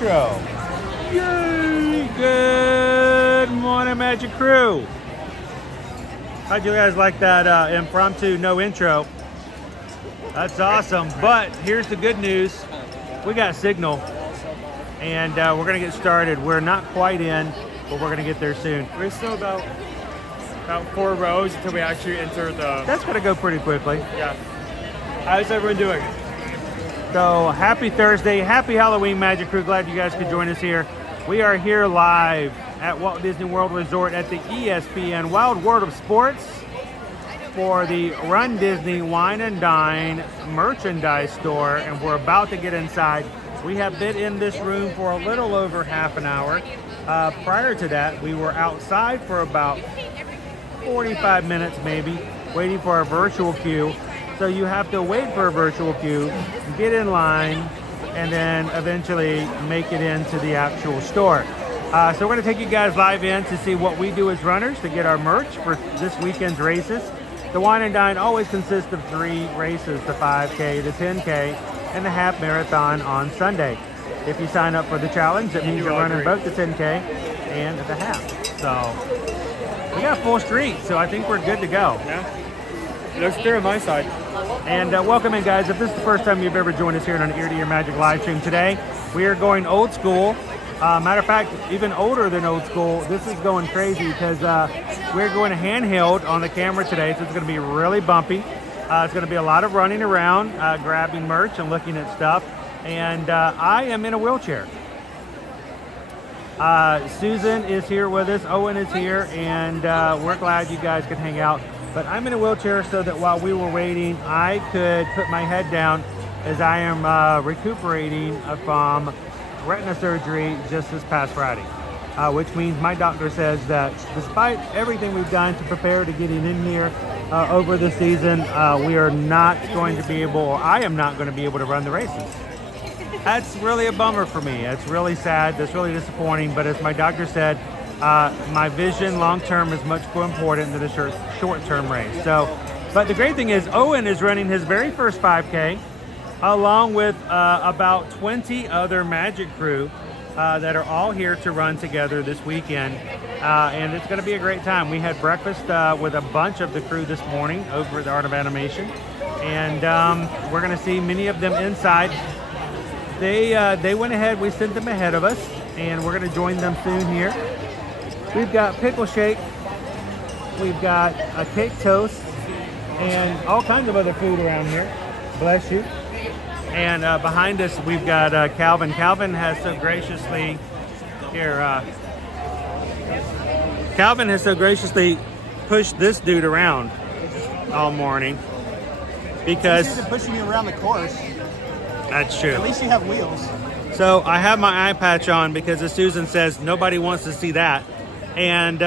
intro. Yay! Good morning, Magic Crew. How'd you guys like that impromptu no intro? That's awesome. But here's the good news. We got signal, and we're going to get started. We're not quite in, but we're going to get there soon. We're still about 4 rows until we actually enter the... That's going to go pretty quickly. Yeah. How's everyone doing? So happy Thursday, happy Halloween, Magic Crew. Glad you guys could join us here. We are here live at Walt Disney World Resort at the ESPN Wild World of Sports for the RunDisney Wine and Dine merchandise store, and we're about to get inside. We have been in this room for a little over half an hour. Prior to that, we were outside for about 45 minutes maybe, waiting for our virtual queue. So you have to wait for a virtual queue, get in line, and then eventually make it into the actual store. So we're going to take you guys live in to see what we do as runners to get our merch for this weekend's races. The Wine and Dine always consists of 3 races, the 5K, the 10K, and the half marathon on Sunday. If you sign up for the challenge, it means you're running both the 10K and the half. So we got full street, so I think we're good to go. Yeah. It looks clear on my side. And welcome in, guys. If this is the first time you've ever joined us here on an Ear to Ear Magic live stream today, we are going old school. Matter of fact, even older than old school. This is going crazy because we're going handheld on the camera today, so it's going to be really bumpy. It's going to be a lot of running around, grabbing merch and looking at stuff. And I am in a wheelchair. Susan is here with us. Owen is here, and we're glad you guys could hang out. But I'm in a wheelchair so that while we were waiting, I could put my head down as I am recuperating from retina surgery just this past Friday, which means my doctor says that despite everything we've done to prepare to getting in here over the season, we are not going to be able, or I am not going to be able to run the races. That's really a bummer for me. It's really sad. That's really disappointing. But as my doctor said, my vision long-term is much more important than a short-term race. So, but the great thing is Owen is running his very first 5K along with about 20 other Magic Crew that are all here to run together this weekend. And it's going to be a great time. We had breakfast with a bunch of the crew this morning over at the Art of Animation. And we're going to see many of them inside. They went ahead, we sent them ahead of us, and we're going to join them soon here. We've got pickle shake, we've got a cake toast, and all kinds of other food around here. Bless you. And behind us, we've got Calvin. Calvin has so graciously, Calvin has so graciously pushed this dude around all morning because... He's pushing you around the course. That's true. At least you have wheels. So I have my eye patch on because as Susan says, nobody wants to see that. And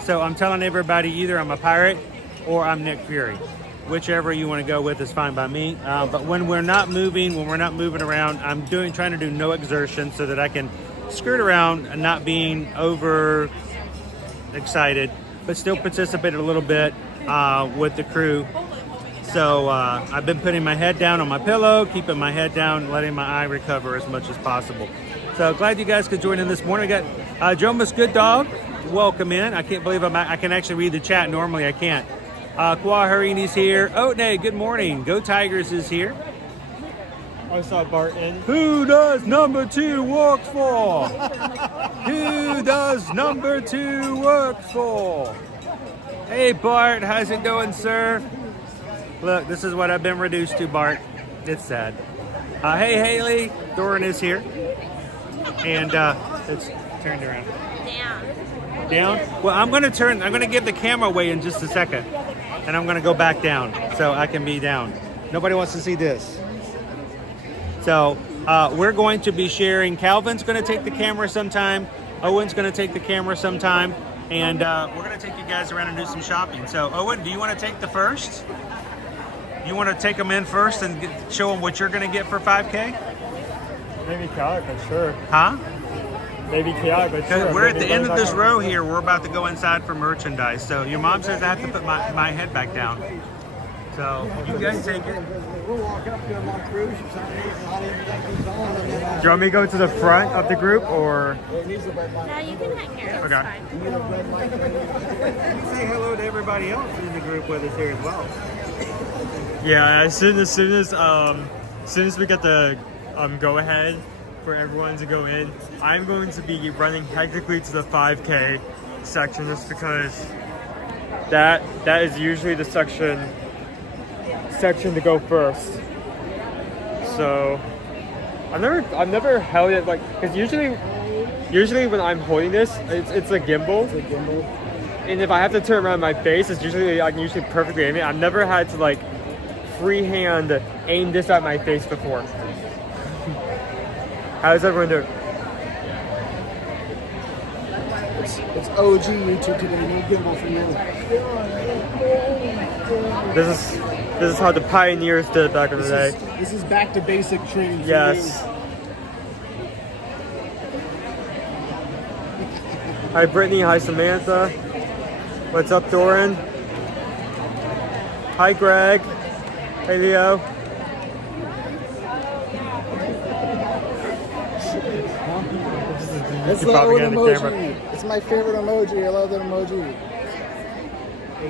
so I'm telling everybody either I'm a pirate or I'm Nick Fury. Whichever you want to go with is fine by me. But when we're not moving, around, I'm trying to do no exertion so that I can skirt around and not being over excited, but still participate a little bit with the crew. So I've been putting my head down on my pillow, keeping my head down, letting my eye recover as much as possible. So glad you guys could join in this morning. We got Jomas Good Dog. Welcome in. I can't believe I can actually read the chat. Normally I can't. Kwa Harini's here. Otne, good morning. Go Tigers is here. I saw Barton. Who does number 2 work for? Who does number 2 work for? Hey Bart, how's it going, sir? Look, this is what I've been reduced to, Bart. It's sad. Hey Haley, Doran is here. And it's turned around. Down? Well, I'm gonna give the camera away in just a second. And I'm gonna go back down so I can be down. Nobody wants to see this. So we're going to be sharing. Calvin's gonna take the camera sometime. Owen's gonna take the camera sometime. And we're gonna take you guys around and do some shopping. So Owen, do you wanna take the first? You wanna take them in first and show them what you're gonna get for 5K? Maybe chaotic, but sure. Huh? Maybe chaotic, but sure. We're at the end of this row here. We're about to go inside for merchandise. So your mom says I have to put my head back down. So you guys take it. We'll walk up to them on cruise. If somebody is on, and then Do you want me to go to the front of the group or? No, you can hang here. It's Okay. fine. Say hello to everybody else in the group with us here as well. Yeah, as soon as we get the go ahead for everyone to go in, I'm going to be running technically to the 5K section just because that is usually the section to go first. So I've never held it like, because usually when I'm holding this, it's a gimbal. And if I have to turn around my face, it's usually I can usually perfectly aim it. I've never had to like freehand aim this at my face before. How's everyone doing? it's OG YouTube to get a new gimbal for you. This is how the pioneers did it back in the day. This is back to basic training. For Yes. you. Hi Brittany, hi Samantha. What's up Doran? Hi Greg. Hey Leo. It's Keep that popping old in the emoji. camera. It's my favorite emoji. I love that emoji.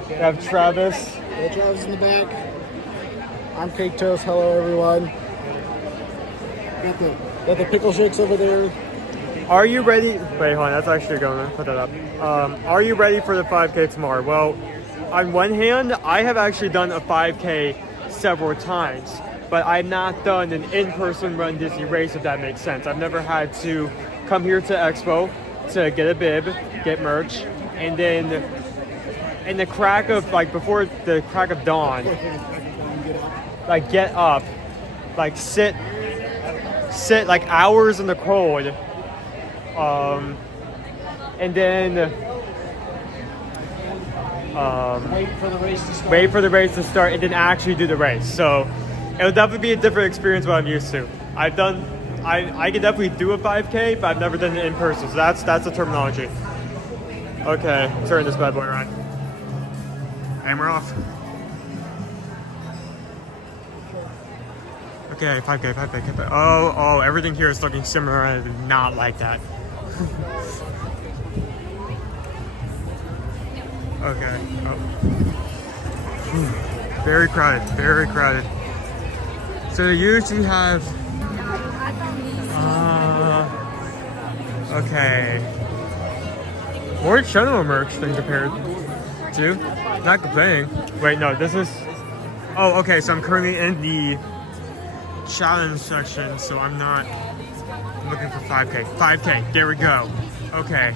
We have Travis. Hey, Travis in the back. I'm Cake Toast. Hello, everyone. Got the pickle shakes over there. Are you ready? Wait, hold on, that's actually going to put that up. Are you ready for the 5K tomorrow? Well, on one hand, I have actually done a 5K several times, but I've not done an in-person RunDisney race, if that makes sense. I've never had to come here to Expo to get a bib, get merch, and then in the crack of, like before the crack of dawn, like get up, like sit like hours in the cold, and then wait for the race to start and then actually do the race. So it'll definitely be a different experience what I'm used to. I can definitely do a 5K, but I've never done it in person. So that's the terminology. Okay, turn this bad boy around. And we're off. Okay, 5K. Oh, everything here is looking similar and not like that. Okay. Oh. Very crowded. So they usually have okay. More general merch than compared to. Not complaining. Wait, no, this is oh, okay, so I'm currently in the challenge section, so I'm not looking for 5K. 5K, there we go. Okay.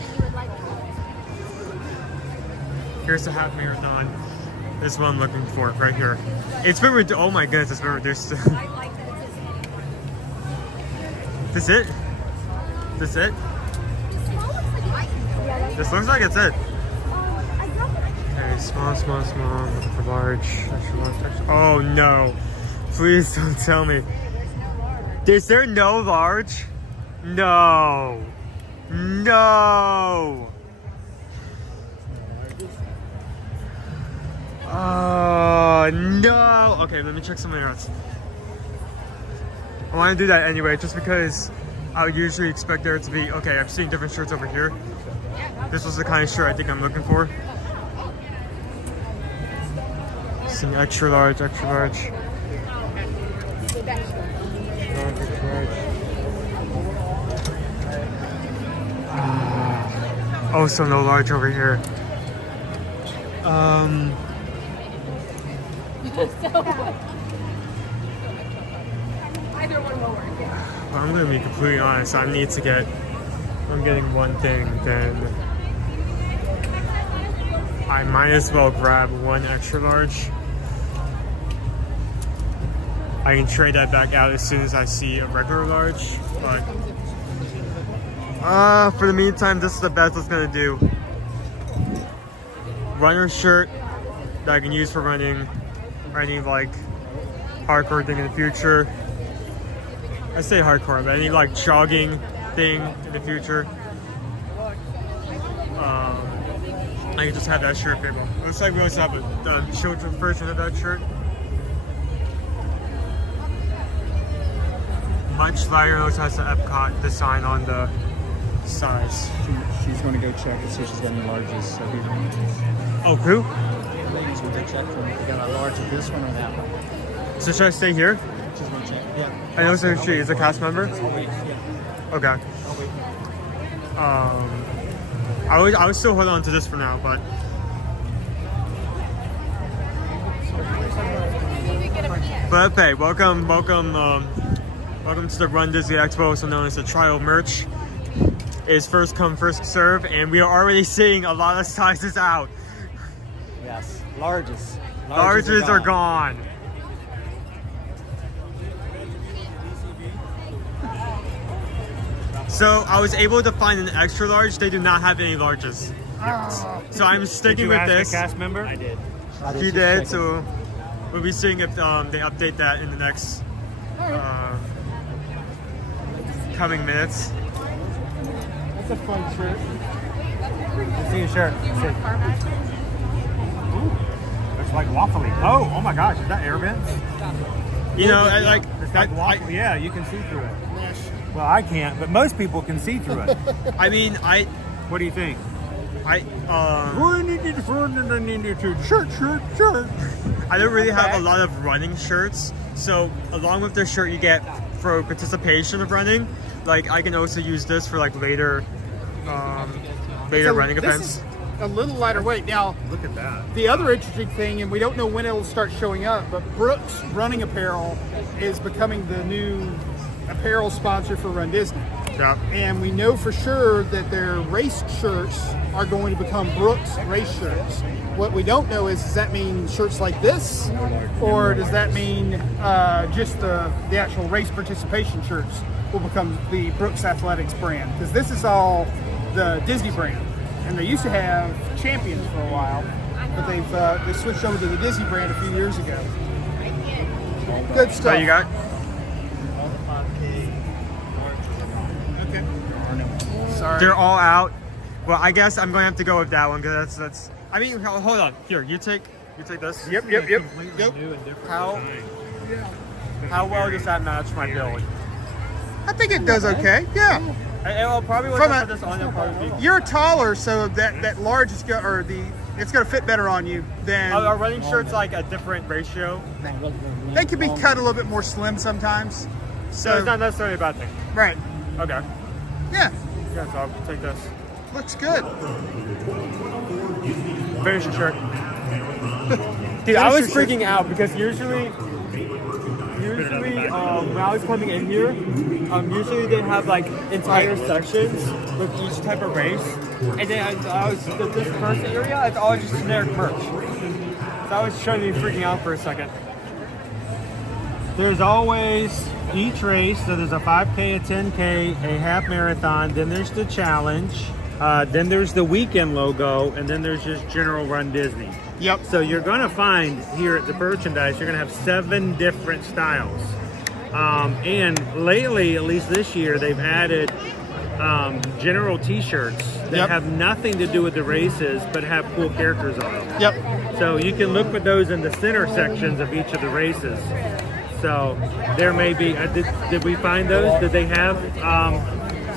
Here's the half marathon. This is what I'm looking for, right here. It's been reduced. Oh my goodness, it's been reduced. This it? This it? This looks like it's it. Okay, small. Looking for large. Extra. Oh no. Please don't tell me. Is there no large? No. Oh, no. Okay, let me check something else. I want to do that anyway, just because I would usually expect there to be, okay, I'm seeing different shirts over here. This was the kind of shirt I think I'm looking for. Seeing extra large. Oh, so no large over here. Either one will work, yeah. I'm gonna be completely honest. I'm getting one thing, then I might as well grab one extra large. I can trade that back out as soon as I see a regular large, but for the meantime, this is the best it's gonna do. Runner shirt that I can use for running or any like hardcore thing in the future. I say hardcore, but any like jogging thing in the future. I can just have that shirt available. Looks like we also have a children's version of that shirt. much lighter. It also has the Epcot design on the size. She's going to go check and see if she's got any larges. So here's one. Oh, who? The lady's going to check for me. If you got a large of this one or that one. So should I stay here? She's going to check. Yeah. I know she is a cast member. I'll wait. Yeah. Okay. I'll wait. I would still hold on to this for now, but okay, welcome to the Run Disney Expo, also known as the Trial Merch. Is first come, first serve, and we are already seeing a lot of sizes out. Yes. Larges. Larges are gone. So I was able to find an extra large. They do not have any larges. So I'm sticking with this. Did you ask a cast member? I did. He did, so we'll be seeing if they update that in the next coming minutes. That's a fun shirt. Let's see your shirt. Let's see. Ooh, looks like waffly. Oh my gosh, is that air vents? You know, like It's like waffly. Yeah, you can see through it. Well, I can't, but most people can see through it. I mean, What do you think? shirt. I don't really have a lot of running shirts, so along with the shirt you get for participation of running, like I can also use this for like later running events. This is a little lighter weight. Now, Look at that. the other interesting thing, and we don't know when it'll start showing up, but Brooks Running Apparel is becoming the new apparel sponsor for Run Disney. Yeah. And we know for sure that their race shirts are going to become Brooks race shirts. What we don't know is, does that mean shirts like this? Or does that mean just the actual race participation shirts will become the Brooks Athletics brand? Because this is all the Disney brand. And they used to have Champions for a while, but they switched over to the Disney brand a few years ago. Good stuff. What you got? Okay. Sorry. They're all out. Well, I guess I'm going to have to go with that one because that's. I mean, hold on. Here, you take this. Yep. New and different How- design. How well does that match my build? I think it does okay. Yeah. I'll probably From put a- this on. It'll probably be. You're taller, so that large is it's going to fit better on you than. Are running shirts like a different ratio? They can be cut a little bit more slim sometimes. So it's not necessarily a bad thing. Right. Okay. Yeah. Yeah, so I'll take this. Looks good. Finish your shirt. Dude, I was freaking out because usually when I was coming in here, usually they have like entire sections with each type of race, and then this first area, it's all just generic merch. So I was trying to be freaking out for a second. There's always each race, so there's a 5K, a 10K, a half marathon, then there's the challenge, then there's the weekend logo, and then there's just general Run Disney. Yep. So you're going to find here at the merchandise, you're going to have 7 different styles. And lately, at least this year, they've added general t-shirts that have nothing to do with the races, but have cool characters on them. Yep. So you can look for those in the center sections of each of the races. So there may be, did we find those? Did they have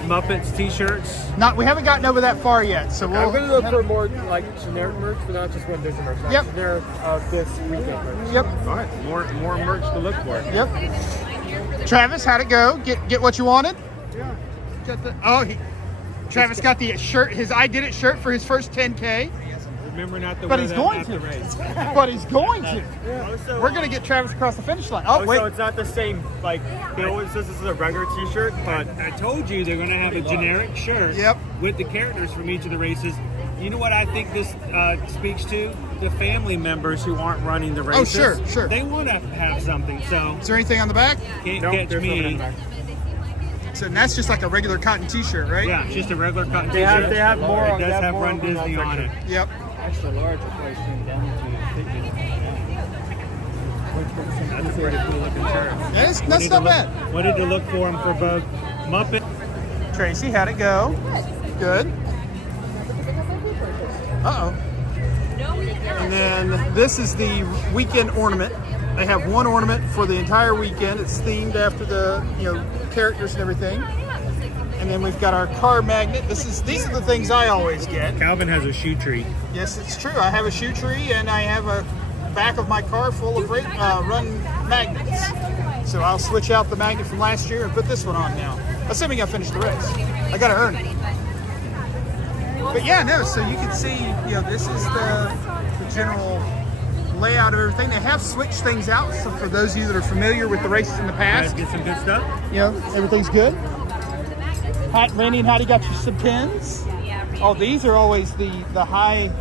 Muppets t-shirts? We haven't gotten over that far yet, so I'm we'll. gonna look for more like generic merch, but not just Run Disney merch. Like Yep. generic this weekend merch. Yep. All right, more merch to look for. Yep. Travis, how'd it go? Get what you wanted? Yeah. Travis got the shirt, his I Did It shirt for his first 10K, Remember not to but wear he's that going at the to. race. But he's going to. Also, We're gonna get Travis across the finish line. Oh So wait. it's not the same. Like they always says this is a regular T-shirt, but I told you they're going to have a generic shirt Yep. with the characters from each of the races. You know what I think this speaks to? The family members who aren't running the races. sure. They want to have something, so Is there anything on the back? can't Nope, catch there's nothing in me. the back. So that's just like a regular cotton T-shirt, right? Yeah, it's just a regular cotton They t-shirt. have more. It they does have more Run on that Disney on it. section. Yep. Extra large will probably shrink down to 50. That's a pretty cool looking shirt. That's not bad. What did you look for them for both Muppet? Tracy, how'd it go? Good. Uh-oh. And then this is the weekend ornament. They have one ornament for the entire weekend. It's themed after the characters and everything. And then we've got our car magnet. These are the things I always get. Calvin has a shoe tree. Yes, it's true. I have a shoe tree and I have a back of my car full of run magnets. So I'll switch out the magnet from last year and put this one on now. Assuming I finish the race. I gotta earn it. But yeah, no, so you can see, this is the general layout of everything. They have switched things out, so for those of you that are familiar with the races in the past, Get some good stuff. Everything's good. Randy and Heidi got you some pins. Oh, these are always the high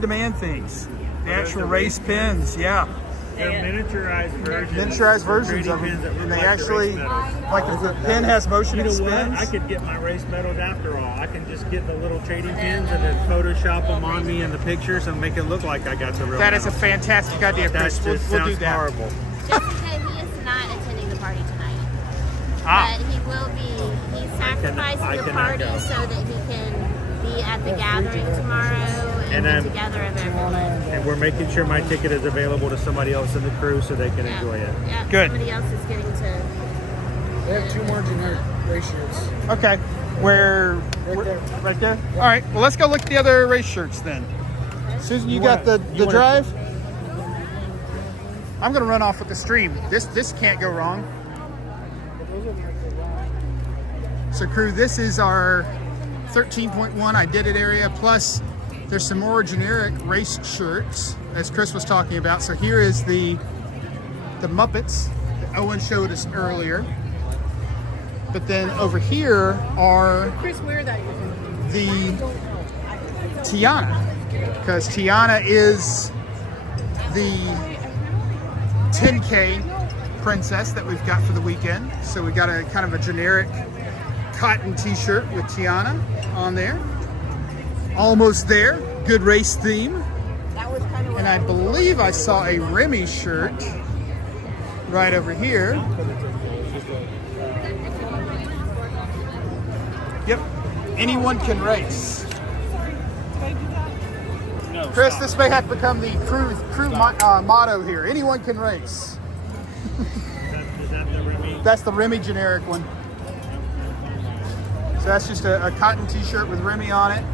demand things. The actual race pins, yeah. They're miniaturized versions. Miniaturized versions of them. And they actually, like if the pin has motion, it spins. I could get my race medals after all. I can just get the little trading pins and then Photoshop them on me in the pictures and make it look like I got the real That is a medal. fantastic idea, Chris. That just We'll do sounds that. horrible. Jessica, he is not attending the party tonight. Ah. But he will be. He's sacrificing I the cannot party go. so that he can be at the gathering tomorrow and And get together of everyone. And we're making sure my ticket is available to somebody else in the crew so they can enjoy it. Yeah, Good. somebody else is getting to. They have 2 more generic race shirts. Okay. Where? Right there. Right there? All right. Well, let's go look at the other race shirts then. Susan, you got the drive? I'm going to run off with the stream. This can't go wrong. So crew, this is our 13.1 I Did It area, plus there's some more generic race shirts, as Chris was talking about. So here is the Muppets that Owen showed us earlier. But then over here are Chris, wear that. the Tiana, because Tiana is the 10K princess that we've got for the weekend. So we got a kind of a generic cotton t-shirt with Tiana on there. Almost there, good race theme. And I believe I saw a Remy shirt right over here. Yep, anyone can race. Chris, this may have to become the crew motto here. Anyone can race. Is that the Remy? That's the Remy generic one. So that's just a cotton t-shirt with Remy on it.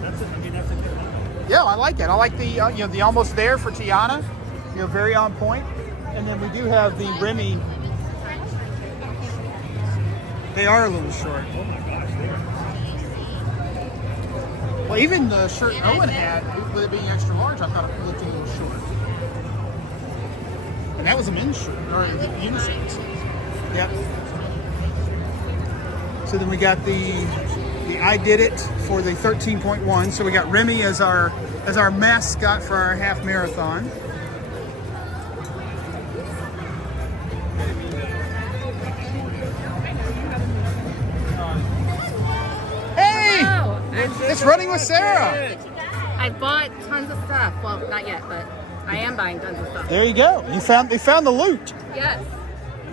That's a good one. Yeah, I like it. I like the the almost there for Tiana. Very on point. And then we do have the Remy. They are a little short. Oh my gosh, they are. Well, even the shirt Owen had, with it being extra large, I thought it looked a little short. And that was a men's shirt, or unisex. Yep. So then we got the I Did It for the 13.1. So we got Remy as our mascot for our half marathon. Hey! It's Running with Sarah. I bought tons of stuff. Well, not yet, but I am buying tons of stuff. There you go. They found the loot. Yes.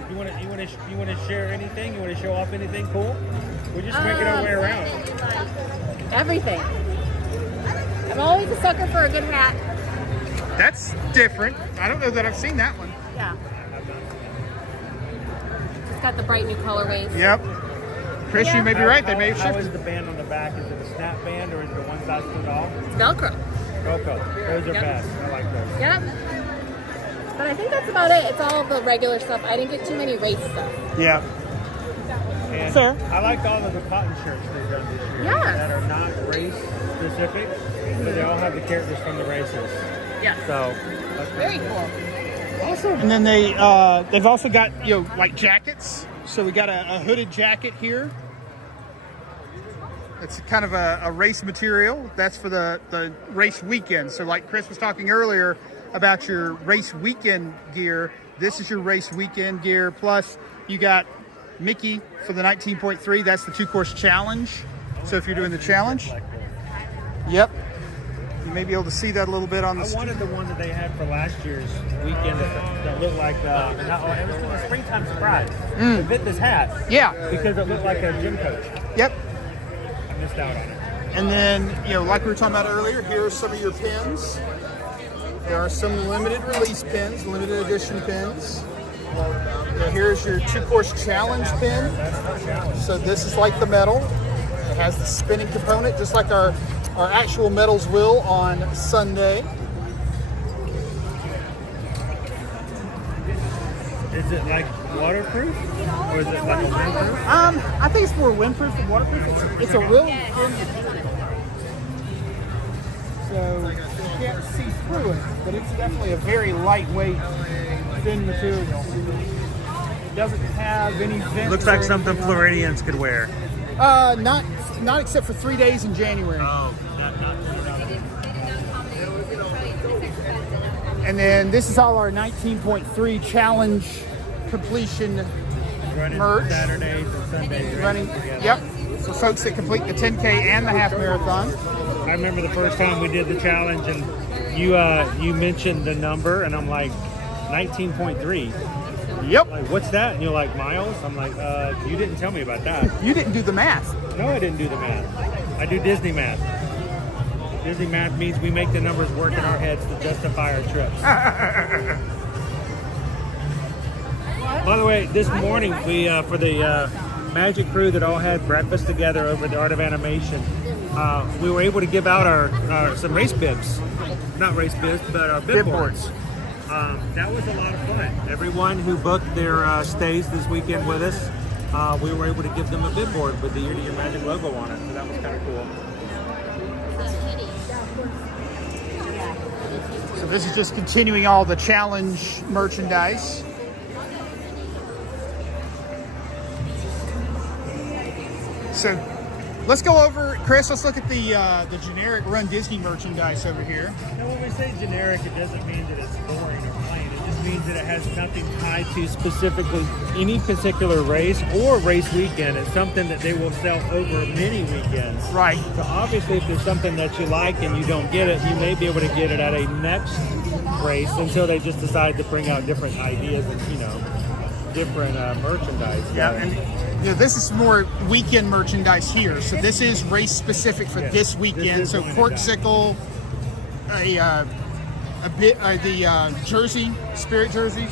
You want to share anything? You want to show off anything cool? We're just making our way around. Everything. I'm always a sucker for a good hat. That's different. I don't know that I've seen that one. Yeah. It's got the bright new colorways. Yep. Chris, you may be right. They may have How is shifted. the band on the back? Is it a snap band or is it a one size fits all? It's Velcro. Coco. Those are Yep. best. I like those. Yep. But I think that's about it. It's all the regular stuff. I didn't get too many race stuff. Yeah. And Fair. I liked all of the cotton shirts they've done this year Yes. that are not race specific, but they all have the characters from the races. Yes. So that's Very cool. Awesome. And then they've also got like jackets. So we got a hooded jacket here. It's kind of a race material. That's for the race weekend. So like Chris was talking earlier about your race weekend gear, this is your race weekend gear. Plus you got Mickey for the 19.3. That's the 2-course challenge. So if you're doing the challenge, yep, you may be able to see that a little bit on the I wanted the one that they had for last year's weekend that looked like it was for the springtime surprise. It fit this hat. Yeah. Because it looked like a gym coach. Yep. I missed out on it. And then, like we were talking about earlier, here are some of your pins. There are some limited release pins, limited edition pins. Here's your 2-course challenge pin. So this is like the medal. It has the spinning component, just like our actual medals will on Sunday. Is it like waterproof, or is it like a windproof? I think it's more windproof than waterproof. It's a real thin material. So you can't see through it, but it's definitely a very lightweight, thin material. It doesn't have any vents. Looks like or something anything on it. Floridians could wear. Not except for 3 days in January. Oh, And then this is all our 19.3 challenge completion running merch. Saturdays and Sundays. right? Running, Together. yep. For folks that complete the 10K and the half marathon. I remember the first time we did the challenge, and you mentioned the number, and I'm like, 19.3. Yep. Like, what's that? And you're like, miles? I'm like, you didn't tell me about that. You didn't do the math. No, I didn't do the math. I do Disney math. Disney math means we make the numbers work in our heads to justify our trips. By the way, this morning we for the Magic crew that all had breakfast together over at the Art of Animation, we were able to give out our some race bibs. Not race bibs, but our bib boards. That was a lot of fun. Everyone who booked their stays this weekend with us, we were able to give them a bib board with the Year to Year Magic logo on it. So that was kind of cool. So this is just continuing all the challenge merchandise. So let's go over, Chris, let's look at the generic Run Disney merchandise over here. Now, when we say generic, it doesn't mean that it's boring or plain. It just means that it has nothing tied to specifically any particular race or race weekend. It's something that they will sell over many weekends. Right. So obviously, if there's something that you like and you don't get it, you may be able to get it at a next race until they just decide to bring out different ideas and, different merchandise. Yeah, and this is more weekend merchandise here. So this is race specific for this weekend. is So going Corksicle, the jersey, spirit jerseys.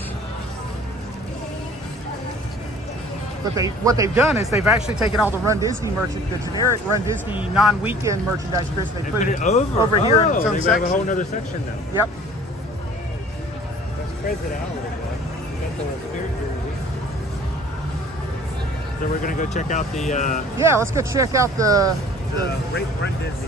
But what they've done is they've actually taken all the Run Disney the generic Run Disney non-weekend merchandise, Chris. They put it over here in its own they section. have a whole other section now. Yep. Let's spread it out a little bit. Got the spirit jersey. So we're gonna go check out the Yeah, let's go check out the Run Disney.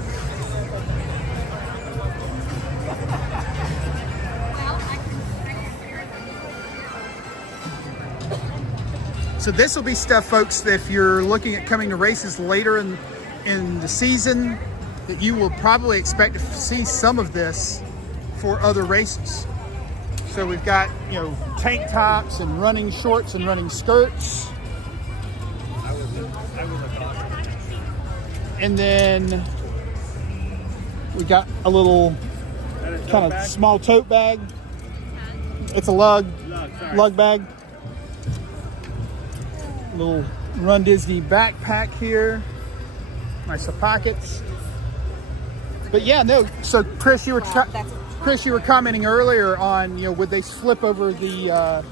So this will be stuff, folks, that if you're looking at coming to races later in the season, that you will probably expect to see some of this for other races. So we've got, tank tops and running shorts and running skirts. And then we got a little kind of small tote bag. It's a lug bag. Little Run Disney backpack here. Nice pockets. But yeah, no. So Chris, you were commenting earlier on, would they flip over the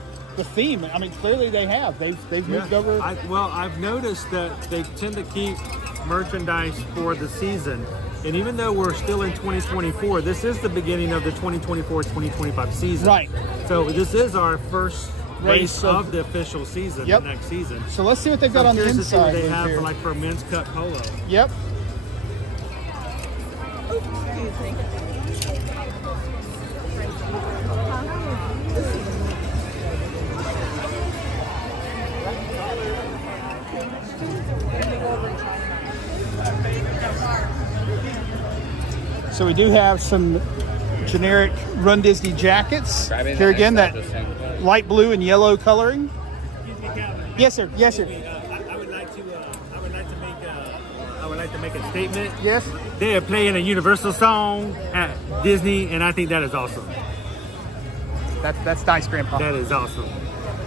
theme? I mean, clearly they have. They've moved over. I've noticed that they tend to keep merchandise for the season, and even though we're still in 2024, this is the beginning of the 2024-2025 season. Right. So this is our first race of the official season. Yep. The next season. So let's see what they've got on the Here's to see what inside. they have here. for men's cut polo. Yep. So we do have some generic Run Disney jackets. Here again, that light blue and yellow coloring. Excuse me, Calvin. Yes, sir. Yes, sir. I would like to make a statement. Yes. They are playing a Universal song at Disney, and I think that is awesome. That's nice, Grandpa. That is awesome.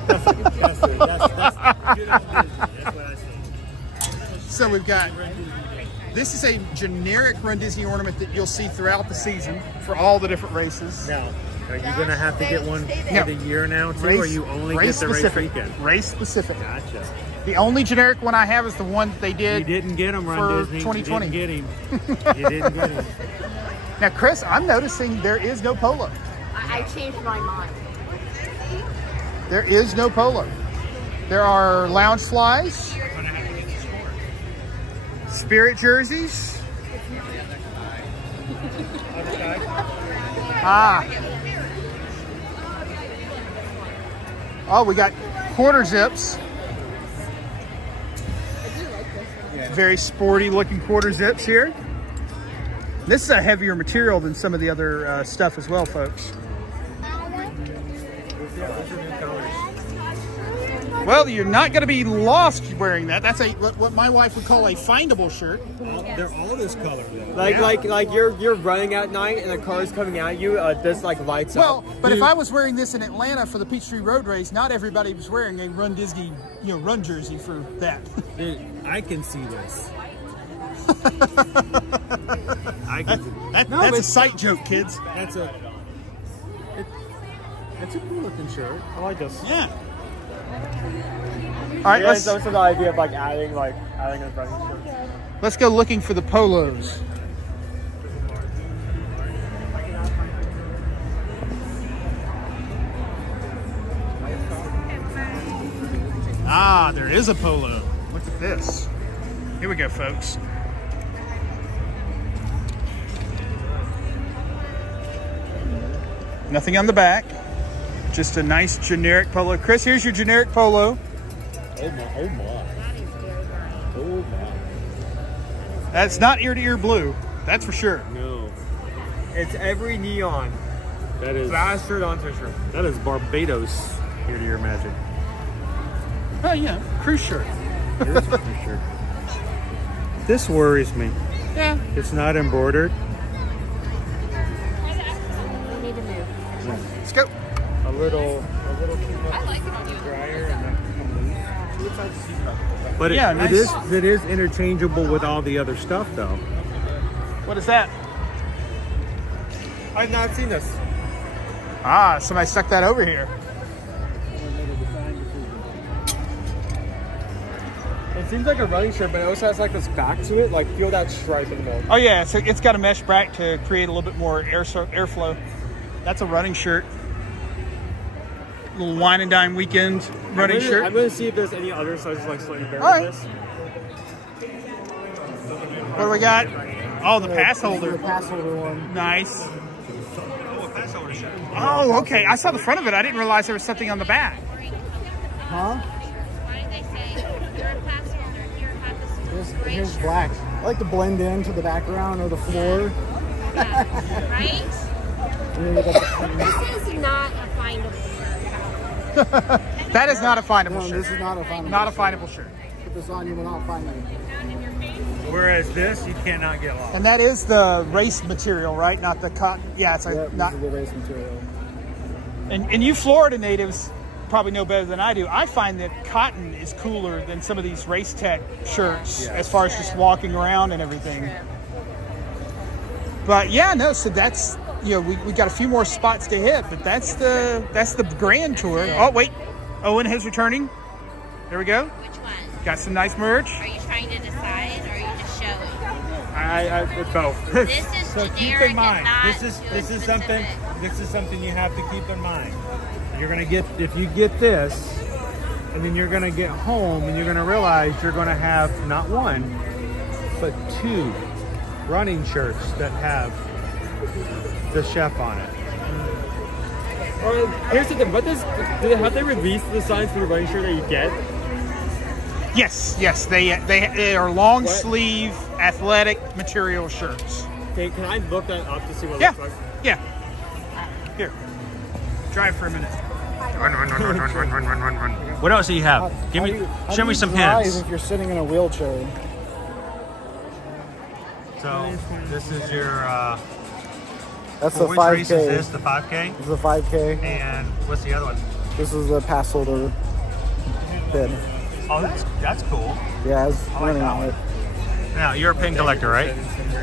That's good on Disney. That's what I say. So we've got This is a generic Run Disney ornament that you'll see throughout the season for all the different races. Now, are you going to have to get one No. for the year now too, or you only get the race weekend? Race specific. Gotcha. The only generic one I have is the one that they did. You didn't get him, for Run Disney. 2020. You didn't get him. You didn't get him. Now, Chris, I'm noticing there is no polo. I changed my mind. There is no polo. There are lounge flies, Spirit jerseys. Oh, we got quarter zips. Very sporty looking quarter zips here. This is a heavier material than some of the other stuff as well, folks. Well, you're not going to be lost wearing that. That's what my wife would call a findable shirt. They're all this color, though. Like you're running at night and a car's coming at you. This like lights up. Well, but if I was wearing this in Atlanta for the Peachtree Road Race, not everybody was wearing a Run Disney, run jersey for that. Dude, I can see this. That's a sight joke, kids. That's a cool looking shirt. I like this. Yeah. All right, That's also the idea of like adding a running shirt. let's go looking for the polos. Ah, there is a polo. Look at this. Here we go, folks. Nothing on the back. Just a nice generic polo. Chris, here's your generic polo. Oh my. That's not ear-to-ear blue. That's for sure. No. It's every neon. That is Last shirt on Fisher. that is Barbados ear-to-ear magic. Oh, yeah, cruise shirt. It is for sure. This worries me. Yeah. It's not embroidered. We need to move. Let's go. A little I like it on you. drier and not become loose. But Yeah, nice. it is interchangeable with all the other stuff, though. What is that? I've not seen this. Ah, somebody stuck that over here. It seems like a running shirt, but it also has like this back to it. Like feel that stripe in the middle. Oh yeah, so it's got a mesh back to create a little bit more airflow. That's a running shirt. Little wine and dine weekend running shirt. I'm gonna see if there's any other sizes like slightly bigger All than right. this. What do we got? Oh, the pass holder. The Passholder one. Nice. Oh, okay. I saw the front of it. I didn't realize there was something on the back. Huh? Why did they say you're a pass holder? Here, have this gray Here's shirt. black. I like to blend into the background or the floor. Yeah, right? And then you got the- This is not a findable. That is not a findable No, shirt. this is not a findable. Not a findable shirt. Put this on, you will not find it. Whereas this, you cannot get lost. And that is the race material, right? Not the cotton. Yeah, it's Yep, not. this is the race material. And you Florida natives probably know better than I do. I find that cotton is cooler than some of these race tech shirts as far as just walking around and everything. But yeah, no. So that's we got a few more spots to hit, but that's the grand tour. Oh wait, Owen is returning. There we go. Which one? Got some nice merch. Are you trying to decide or are you just showing? It's both. This is So keep generic in mind, and not this is something specific. you have to keep in mind. You're gonna get, if you get this, and then you're gonna get home and you're gonna realize you're gonna have not one, but two running shirts that have the chef on it. Here's the thing. Have they released the signs for the running shirt that you get? Yes, they are long sleeve athletic material shirts. Okay, can I look that up to see what it Yeah, looks like? yeah. Here, drive for a minute. Run. What else do you have? How do you drive if you're sitting in a wheelchair? So this is your That's the which race is 5K. this? The 5K? This is the 5K. And what's the other one? This is the Passholder bid. Oh, that's cool. Yeah, I was I like running that on one. it. Now, you're a pin collector, right?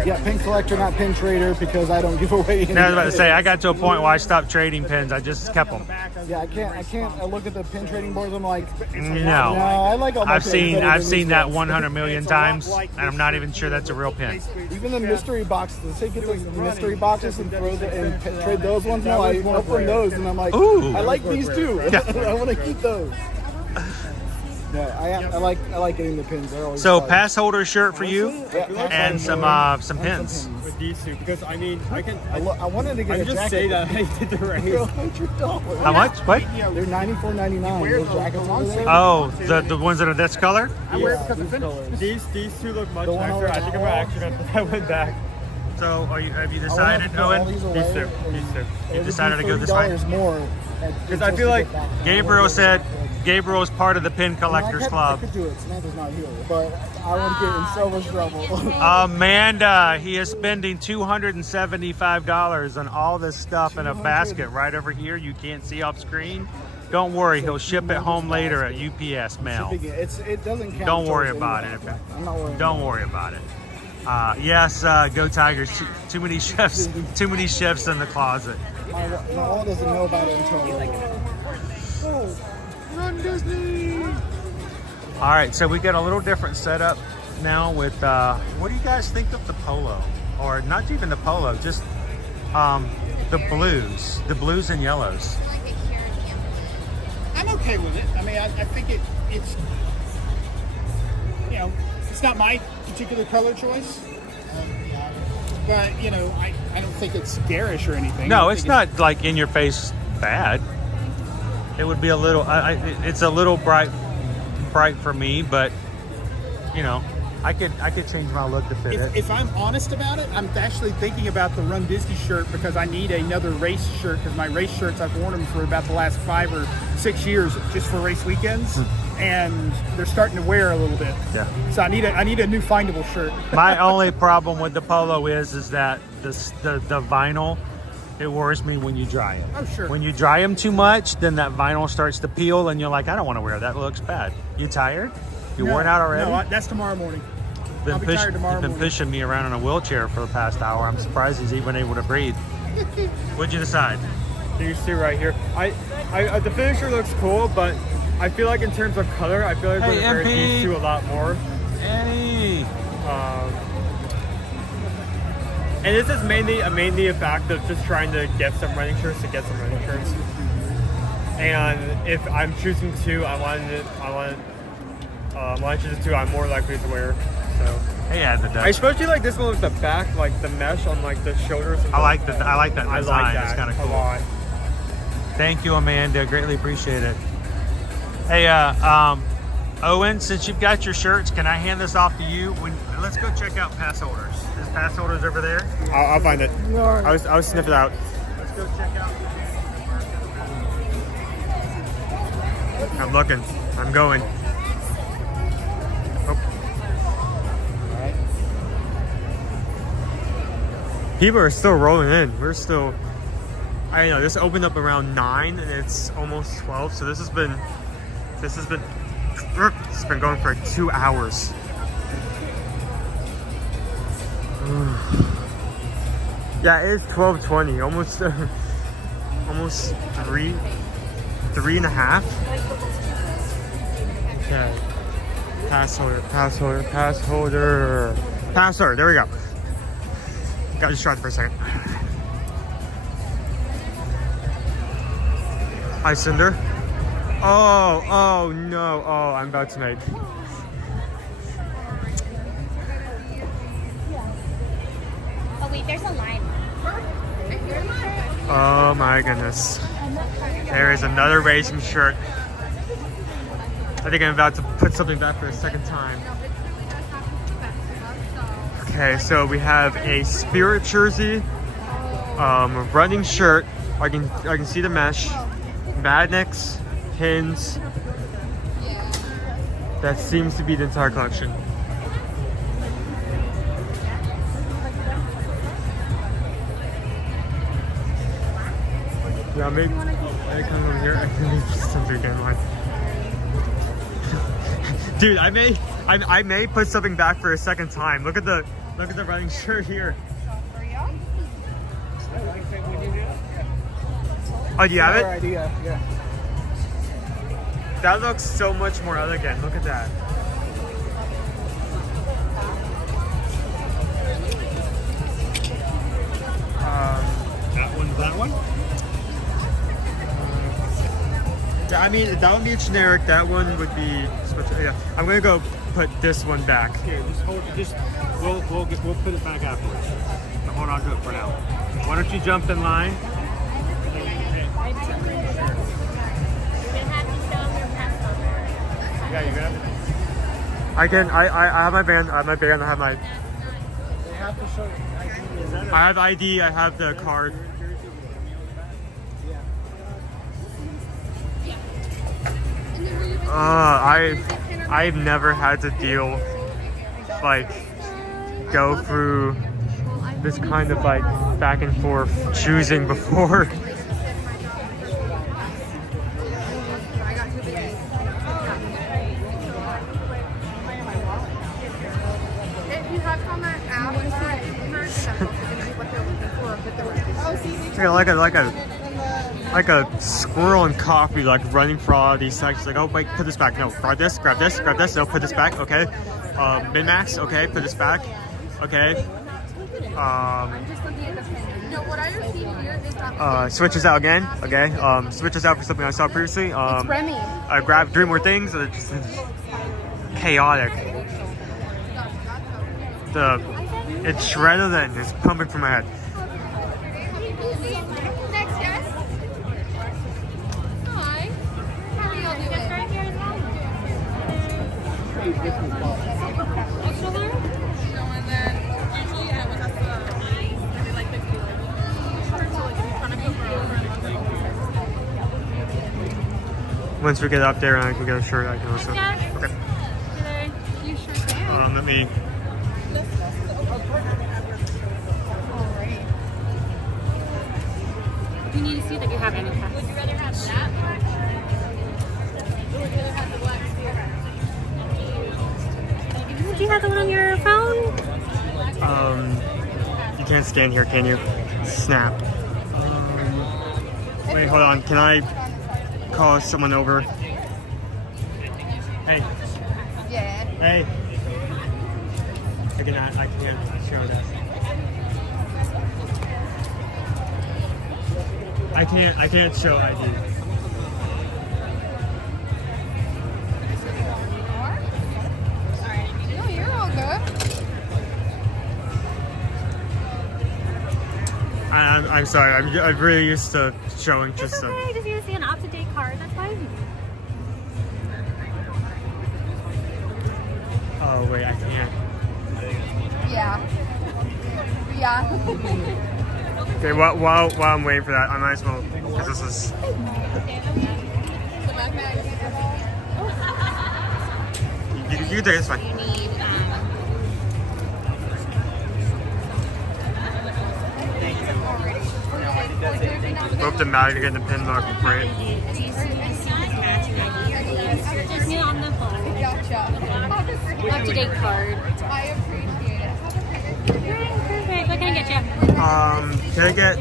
Yeah, pin collector, not pin trader, because I don't give away any. I was about to say, I got to a point where I stopped trading pins. I just kept them. Yeah, I can't. I look at the pin trading boards. I'm like, No. I like all my I've pins seen better I've than seen these that ones. 100 million times, and I'm not even sure that's a real pin. Even the mystery boxes. They get those mystery boxes and trade those ones. No, I open those and I'm like, Ooh. I like these too. Yeah. I want to keep those. No, I like getting the pins. They're always So fun. pass holder shirt for you, Yeah, and some pins. With these two, because I mean, I wanted to get can a just jacket. say that I did the race. $100. How much? What? They're $94.99. Those jackets over there. Oh, the ones that are this color? I wear it because of finish. These two look much The one nicer. over I think I'm there. actually gonna put that one back. So have you decided, Owen? These two. You decided to go this way? Because I feel like Gabriel said Gabriel's part of the pin collectors I club. could do it. Samantha's not here, but I would get in so much trouble. Amanda, he is spending $275 on all this stuff in a basket right over here. You can't see off screen. Don't worry, he'll ship it home later at UPS mail. It doesn't count. Don't worry towards about it. anything. I'm not worried. Don't worry about it. Yes, go Tigers. Too many chefs. Too many chefs in the closet. My wall doesn't know about it until. RunDisney. All right, so we got a little different setup now with. What do you guys think of the polo, or not even the polo, just the blues and yellows? I'm okay with it. I mean, I think it's it's not my particular color choice, but I don't think it's garish or anything. No, it's not like in your face bad. It would be a little. It's a little bright for me, but I could change my look to fit it. If I'm honest about it, I'm actually thinking about the RunDisney shirt because I need another race shirt because my race shirts, I've worn them for about the last 5 or 6 years just for race weekends, and they're starting to wear a little bit. Yeah. So I need a new findable shirt. My only problem with the polo is that the vinyl, it worries me when you dry them. Oh, sure. When you dry them too much, then that vinyl starts to peel, and you're like, I don't want to wear that. It looks bad. You tired? You worn out already? No, that's tomorrow morning. I'll be tired tomorrow You've been morning. pushing me around in a wheelchair for the past hour. I'm surprised he's even able to breathe. What'd you decide? These two right here. The finisher looks cool, but I feel like in terms of color, I feel like we're gonna wear these two a lot more. Annie. And this is mainly a fact of just trying to get some running shirts And if I'm choosing two, I want to choose two I'm more likely to wear. So Hey, yeah, the I especially like this one with the back, like the mesh on like the shoulders. I like that design. I like that It's kind of cool. a lot. Thank you, Amanda. Greatly appreciate it. Hey, Owen, since you've got your shirts, can I hand this off to you? Let's go check out Passholders. Is Passholders over there? I'll find it. I'll sniff it out. Let's go check out. I'm looking. I'm going. Oh. People are still rolling in. We're still. I know this opened up around 9 and it's almost 12. So this has been going for 2 hours. Yeah, it's 12:20. Almost 3.5. Okay. Passholder. There we go. Got distracted for a second. Hi, Cinder. Oh no. Oh, I'm about to make. Oh wait, there's a line. Oh my goodness. There is another racing shirt. I think I'm about to put something back for a second time. Okay, so we have a Spirit jersey, running shirt. I can see the mesh, Madnex, pins. That seems to be the entire collection. Yeah, maybe I come over here. I can make something again. Like Dude, I may put something back for a second time. Look at the running shirt here. Oh, do you have it? Idea, yeah. That looks so much more elegant. Look at that. That one? Yeah, I mean, that would be generic. That one would be. Yeah, I'm gonna go put this one back. Here, just hold. We'll put it back afterwards. So hold on to it for now. Why don't you jump in line? Yeah, you got it. I have my band. I have my band. I have my. They have to show ID. I have ID. I have the card. I've never had to deal, like, go through this kind of like back and forth choosing before. Like a squirrel in coffee, like running for all these sections. Like, oh wait, put this back. No, grab this, grab this, grab this. No, put this back. Okay. Min max. Okay, put this back. Okay. Switches out again. Okay. Switches out for something I saw previously. It's Remy. I grabbed 3 more things. It's just chaotic. It's shredded and it's pumping from my head. Once we get up there and I can get a shirt, I can also. Okay. Let me. You need to see that you have any packs. Would you rather have that? Do you have the one on your phone? You can't scan here, can you? Snap. Wait, hold on. Can I call someone over? Hey. Yeah. Hey. I can't show that. I can't show ID. No, you're all good. I'm sorry. I'm really used to showing just It's okay. Just need to see an up-to-date card. That's fine. Oh wait, I can't. Yeah. Yeah. Okay, while I'm waiting for that, I might as well, because this is. You can take it, it's fine. You need, Both the mag to get the pin mark for it. just need on the phone. Gotcha. Up-to-date card. I appreciate it. Perfect. What can I get you? Can I get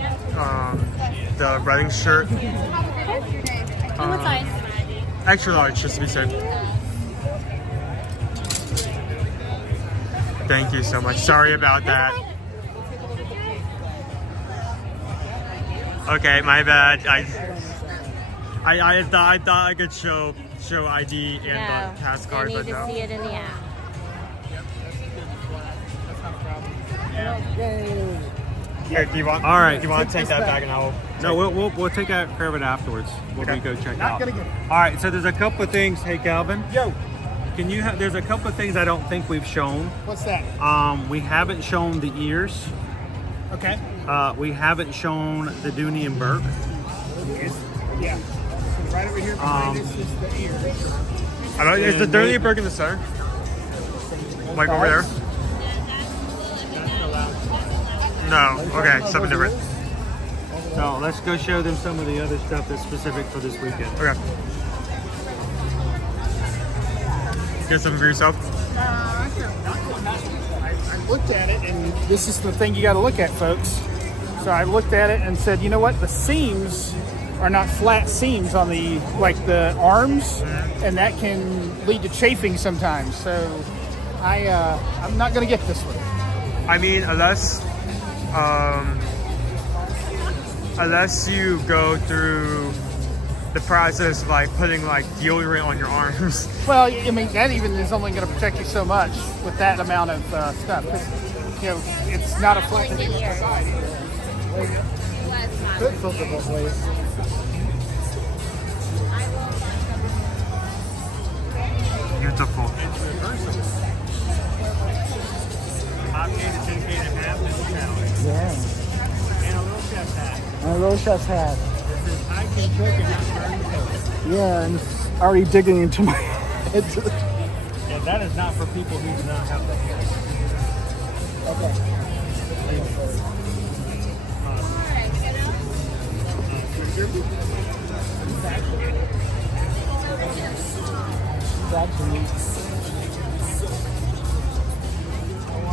the running shirt? And what size? Extra large, just to be safe. Thank you so much. Sorry about that. Okay, my bad. I thought I could show ID and the pass card, but no. see it in the app. Here, do you want? All right. Do you want to take that back and I'll? No, we'll take care of it afterwards. We'll Okay. go check Not out. gonna get it. All right. So there's a couple of things. Hey, Calvin. Yo, Can you have? There's a couple of things I don't think we've shown. what's that? We haven't shown the ears. Okay. We haven't shown the Dooney and Burke. Yeah. So right over here behind us is the ear. Is the dirty burger in the center? Like over there? No. Okay, something different. So let's go show them some of the other stuff that's specific for this weekend. Okay. Get some for yourself. I looked at it, and this is the thing you got to look at, folks. So I looked at it and said, you know what? The seams are not flat seams on the arms, and that can lead to chafing sometimes. So I'm not going to get this one. I mean, unless you go through the process of like putting like deodorant on your arms. Well, I mean, that even is only going to protect you so much with that amount of stuff. 'Cause, you know, it's not a flat thing. Could filter both ways. Beautiful. Yeah. And a little chef's hat. And a little chef's hat. This is I can cook and not burn toast. Yeah, and it's already digging into my head. Yeah, that is not for people who do not have the hair. Okay.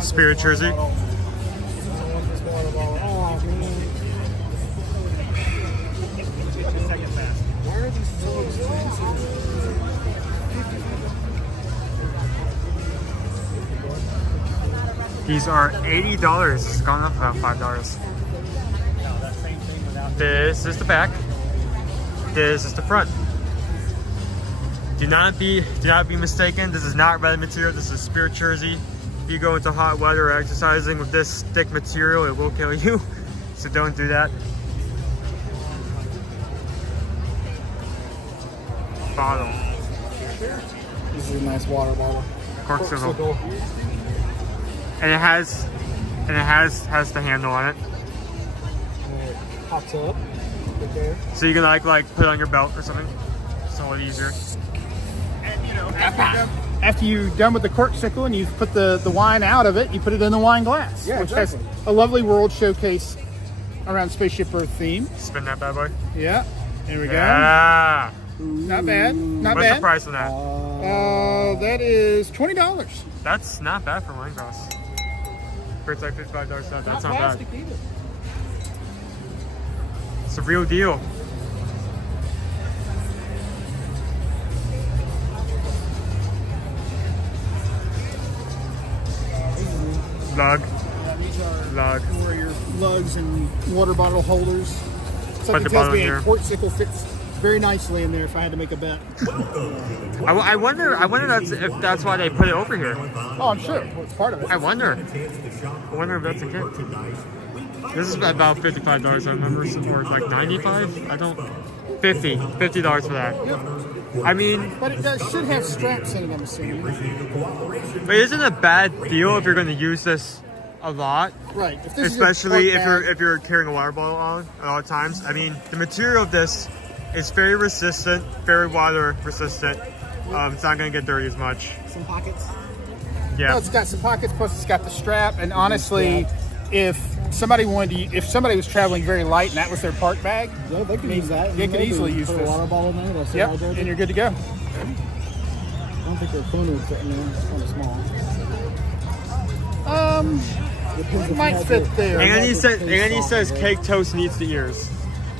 Spirit jersey. These are $80. It's gone up about $5. This is the back. This is the front. Do not be mistaken. This is not red material. This is spirit jersey. If you go into hot weather or exercising with this thick material, it will kill you. So don't do that. Bottle. This is a nice water bottle. Corksicle. And it has the handle on it. Pops up. Right there. So you can like put it on your belt or something. It's a lot easier. And, you know, after you're done with the corksicle and you've put the wine out of it, you put it in the wine glass. Yeah, which exactly. has a lovely world showcase around Spaceship Earth theme. Spin that bad boy. Yeah. There we go. Yeah. Not bad. Not What's bad. the price on that? That is $20. That's not bad for wine glass. For it's like $55 stuff. That's not bad. plastic either. It's a real deal. Lug. Yeah, these are Lug. for your lugs and water bottle holders. Put Something the tells bottle me in a here. corksicle fits very nicely in there if I had to make a bet. I wonder if that's why they put it over here. Oh, I'm sure. Well, it's part of it. I wonder if that's a kit. This is about $55, I remember, or like $95. I don't. $50 for that. I mean, But it should have straps in it, I'm assuming. but isn't it a bad deal if you're going to use this a lot? Right. If this is your Especially tote bag, if you're carrying a water bottle on at all times. I mean, the material of this is very resistant, very water resistant. It's not going to get dirty as much. Some pockets. Yeah. Well, it's got some pockets, plus it's got the strap. And honestly, if somebody was traveling very light and that was their park bag, Yeah, they can use that. they could easily use Put this. a water bottle in there. Let's say Yep, hydrated. and you're good to go. I don't think their phone would fit in there. It's kind of small. Depends It if might you fit have there. Andy says cake toast needs the ears.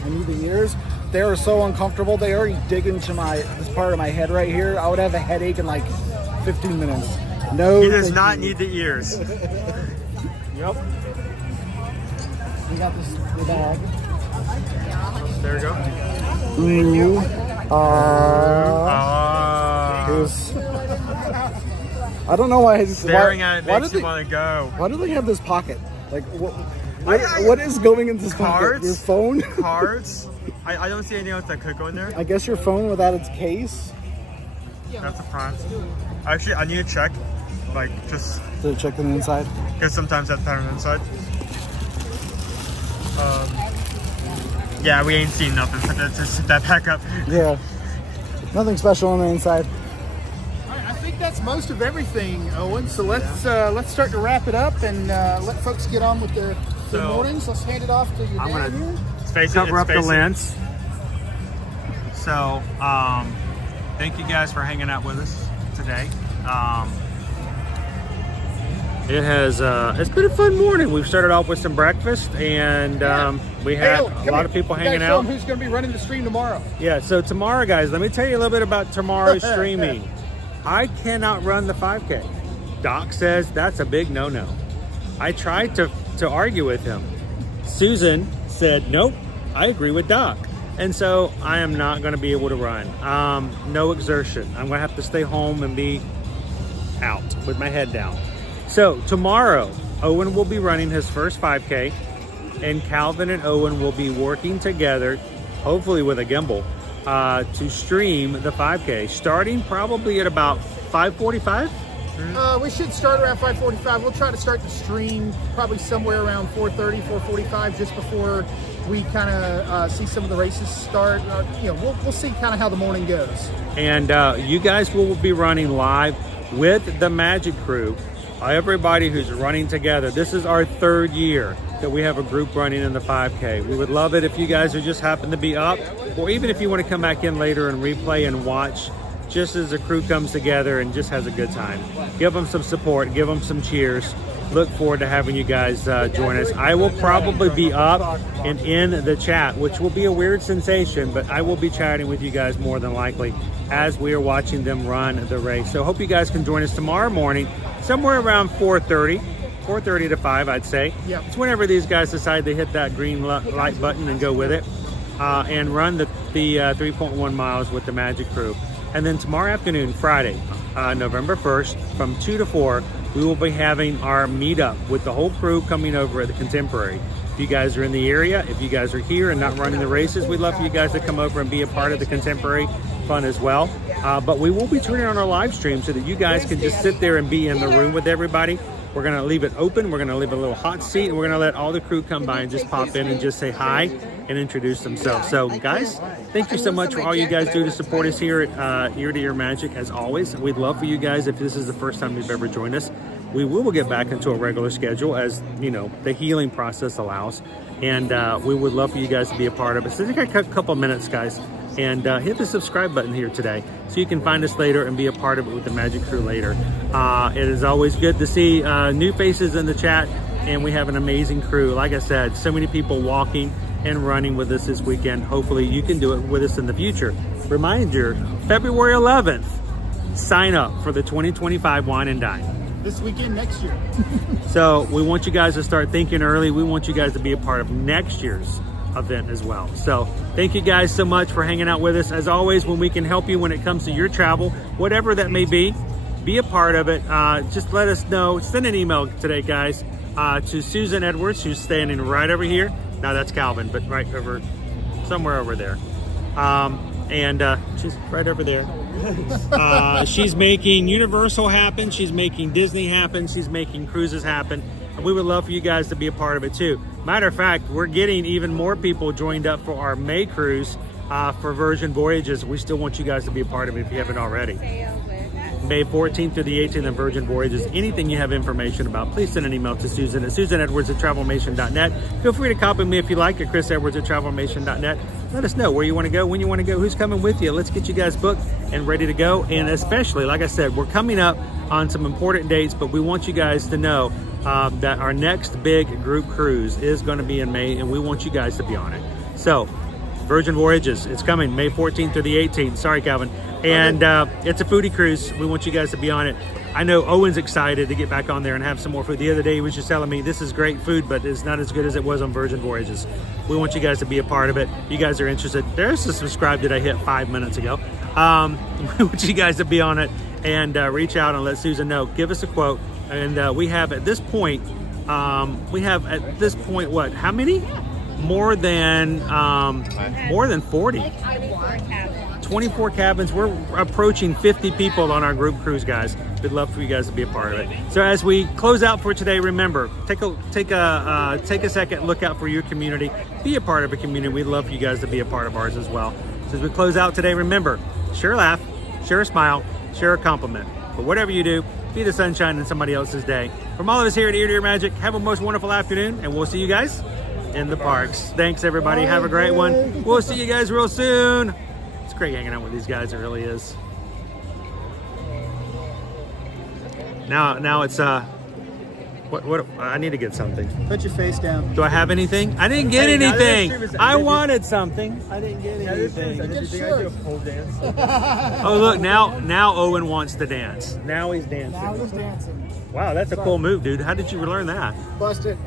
I need the ears. They are so uncomfortable. They already dig into this part of my head right here. I would have a headache in like 15 minutes. No. He does thank not you. need the ears. Yep. We got this in the bag. There we go. Ooh. Oh. I don't know why. Staring at it why makes do you want to go. Why do they have this pocket? Like what is going in this pocket? Cards? Your phone? Cards? I don't see anything else that could go in there. I guess your phone without its case. That's a front. Actually, I need to check. Like, just To check on the inside. because sometimes that's pattern inside. Yeah, we ain't seen nothing. So just sit that back up. Yeah. Nothing special on the inside. All right, I think that's most of everything, Owen. So let's start to wrap it up and let folks get on with their mornings. Let's hand it off to your I'm dad gonna here. cover up the lens. So, thank you guys for hanging out with us. today. It has it's been a fun morning. We've started off with some breakfast, and we had a lot of people hanging out. Who's going to be running the stream tomorrow? Yeah, so tomorrow, guys, let me tell you a little bit about tomorrow's streaming. I cannot run the 5K. Doc says that's a big no-no. I tried to argue with him. Susan said, nope, I agree with Doc. And so I am not going to be able to run. No exertion. I'm going to have to stay home and be out with my head down. So tomorrow, Owen will be running his first 5K, and Calvin and Owen will be working together, hopefully with a gimbal, to stream the 5K, starting probably at about 5:45. We should start around 5:45. We'll try to start the stream probably somewhere around 4:30, 4:45, just before we kind of see some of the races start. We'll see kind of how the morning goes. And you guys will be running live with the Magic Crew. Everybody who's running together. This is our 3rd year that we have a group running in the 5K. We would love it if you guys just happen to be up, or even if you want to come back in later and replay and watch just as the crew comes together and just has a good time. Give them some support, give them some cheers. Look forward to having you guys join us. I will probably be up and in the chat, which will be a weird sensation, but I will be chatting with you guys more than likely as we are watching them run the race. So hope you guys can join us tomorrow morning, somewhere around 4:30 to 5, I'd say. Yep. It's whenever these guys decide to hit that green light button and go with it, and run the 3.1 miles with the Magic Crew. And then tomorrow afternoon, Friday, November 1st, from 2 to 4, we will be having our meetup with the whole crew coming over at the Contemporary. If you guys are in the area, if you guys are here and not running the races, we'd love for you guys to come over and be a part of the Contemporary fun as well. But we will be turning on our live stream so that you guys can just sit there and be in the room with everybody. We're going to leave it open. We're going to leave a little hot seat, and we're going to let all the crew come by and just pop in and just say hi and introduce themselves. So guys, thank you so much for all you guys do to support us here at Ear to Ear Magic. As always, we'd love for you guys, if this is the first time you've ever joined us, we will get back into a regular schedule as the healing process allows, and we would love for you guys to be a part of it. So take a couple minutes, guys, and hit the subscribe button here today so you can find us later and be a part of it with the Magic Crew later. It is always good to see new faces in the chat, and we have an amazing crew. Like I said, so many people walking and running with us this weekend. Hopefully you can do it with us in the future. Reminder, February 11th, sign up for the 2025 Wine and Dine. This weekend, next year. So we want you guys to start thinking early. We want you guys to be a part of next year's event as well. So thank you guys so much for hanging out with us. As always, when we can help you when it comes to your travel, whatever that may be a part of it. Just let us know. Send an email today, guys, to Susan Edwards, who's standing right over here. Now that's Calvin, but right over, somewhere over there. And she's right over there. She's making Universal happen. She's making Disney happen. She's making cruises happen. And we would love for you guys to be a part of it too. Matter of fact, we're getting even more people joined up for our May cruise for Virgin Voyages. We still want you guys to be a part of it if you haven't already. May 14th through the 18th of Virgin Voyages. Anything you have information about, please send an email to Susan at susanedwards@travelmation.net. Feel free to copy me if you like at chrisedwards@travelmation.net. Let us know where you want to go, when you want to go, who's coming with you. Let's get you guys booked and ready to go. And especially, like I said, we're coming up on some important dates, but we want you guys to know that our next big group cruise is going to be in May, and we want you guys to be on it. So, Virgin Voyages, it's coming May 14th through the 18th. Sorry, Calvin. And it's a foodie cruise. We want you guys to be on it. I know Owen's excited to get back on there and have some more food. The other day he was just telling me this is great food, but it's not as good as it was on Virgin Voyages. We want you guys to be a part of it. If you guys are interested, there's a subscribe that I hit 5 minutes ago. We want you guys to be on it and reach out and let Susan know. Give us a quote. And we have at this point, what? How many? More than 40. 24 cabins. We're approaching 50 people on our group cruise, guys. We'd love for you guys to be a part of it. So as we close out for today, remember, take a second, look out for your community, be a part of a community. We'd love for you guys to be a part of ours as well. So as we close out today, remember, share a laugh, share a smile, share a compliment. But whatever you do, be the sunshine in somebody else's day. From all of us here at Ear to Ear Magic, have a most wonderful afternoon, and we'll see you guys in the parks. Thanks, everybody. Have a great one. We'll see you guys real soon. It's great hanging out with these guys. It really is. Now it's what I need to get something. Put your face down. Do I have anything? I didn't get Hey, now that anything. this stream is I ended, wanted something. I didn't get anything. Did you think I do a pole dance? Oh look, now Owen wants to dance. Now he's dancing. Now he's dancing. Wow, that's a cool move, dude. How did you learn that? Bust it.